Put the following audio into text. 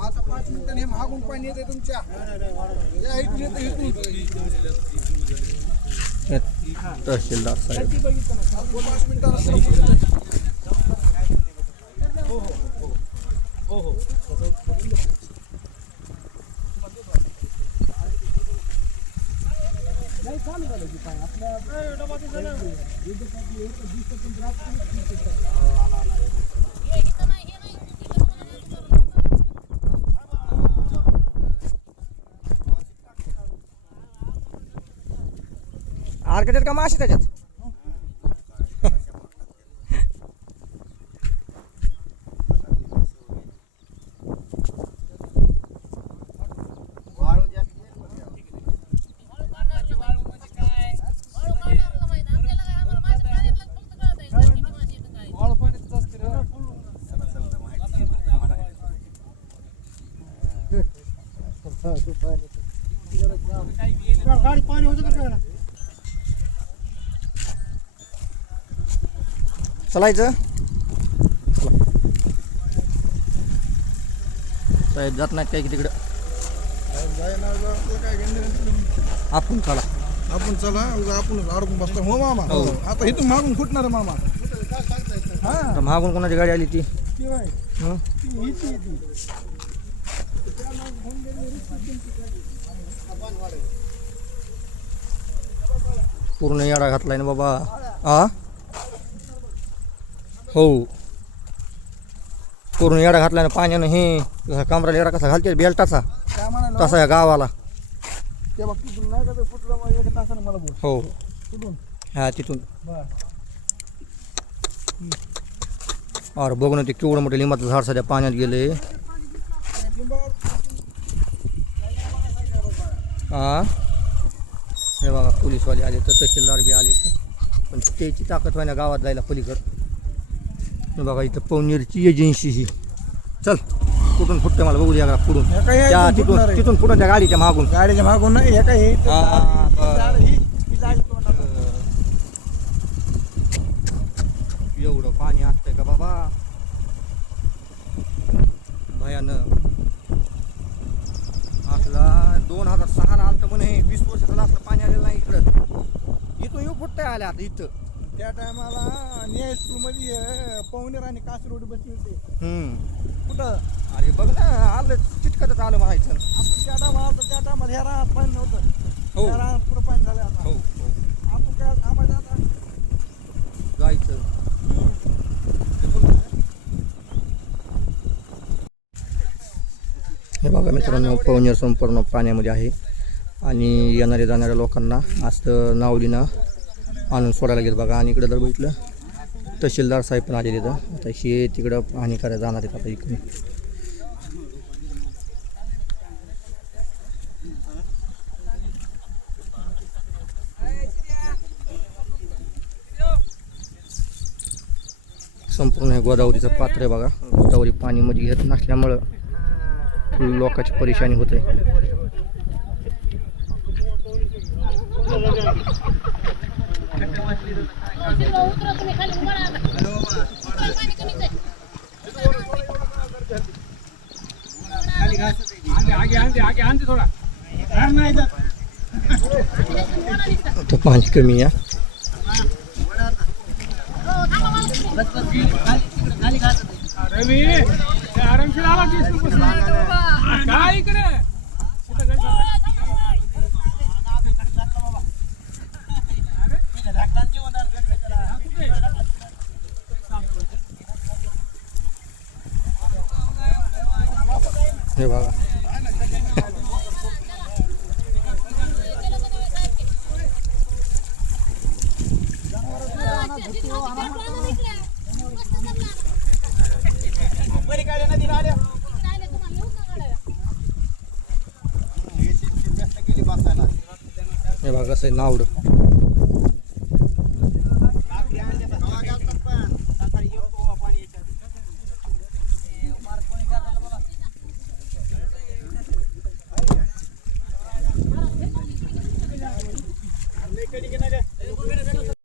आता पाच मिनिटांनी हे मागून पाणी येते तुमच्या या इथून येतं इथून तहसीलदार साहेब पाच मिनिटाला आर आर्किटेक्ट का माशी त्याच्यात? गाडी पाणी होतं? चलायचं साहेब जात नाहीत काय की तिकडं नाही. आपण चला आपण चला उगा आपण अडकून बसतो हो मामा हो. आता इथून मागून फुटणार आहे मामा हा आता मागून कोणाची गाडी आली ती हं? ती हिची आहे ती. पूर्ण येडा घातलाय ना बाबा. आ? हो. पूर्ण येडा घातलाय ना पाण्यानं हे. जसा कमराला येडा कसा घालते? बेल्टाचा तसा या गावाला. ते बघ तिथून नाही का ते फुटलं मग एका तासानं मला बोल हो. हा तिथून. बर. और बघ ना ते केवढं मोठं लिंबाचं झाड सध्या पाण्यात गेले हा हे बघा पोलीसवाले आले तर तहसीलदार बी आले तर. पण त्याची ताकद व्हायना गावात जायला पलीकड. बघा इथं पवनीरची एजन्सी ही. चल कुठून फुटते मला बघू द्या पुढून. त्या तिथून? तिथून फुटून त्या गाडीच्या मागून. गाडीच्या मागून नाही हे काय हे इथं हा, झाड- बरं. झाड ही ही झाड तोंडाला. एवढं पाणी असतंय का बाबा भयानक दोन हजार सहाला आलं म्हणे वीस वर्ष झालं असलं पाणी आलेलं नाही इकडं. इथून येऊ फुटतंय आले आता इथं? त्या टायमाला न्याय स्कूलमध्ये अं, पवनेर आणि कासरोड बसली होती. हम्म. कुठं? अरे बघ ना आलं चिटकतच आलं म्हणायचं. आपण त्या टायमाला त्या टायमाला ह्या रानात पाणी नव्हतं. हो त्या रानात पुढं पाणी झालं आता हो हो. आपण काय आम्हाला आता जायचं हे बघा मित्रांनो पवनीर संपूर्ण पाण्यामध्ये आहे. आणि येणाऱ्या जाणाऱ्या लोकांना असं नावलीनं आणून सोडायला गेलं बघा. आणि इकडं जर बघितलं तहसीलदार साहेब पण आले तिथं आता हे तिकडं पाणी करायला जाणार आहेत आता इकडून. संपूर्ण हे गोदावरीचं पात्र आहे बघा. गोदावरी पाणीमध्ये येत नसल्यामुळं लोकांची परेशानी होते उतरा तुम्ही खाली उभा राहा आता. उतरा, पाणी कमीच आहे. वळा निघता. तर पाणी कमी आहे हो, थांबा मला हे बघा हो, तिथे होती, पेट्रोल आणून इकडे. मस्त जमलं. राहिले तुम्हाला, येऊच नका गाड्या. हे बघा कसं नावड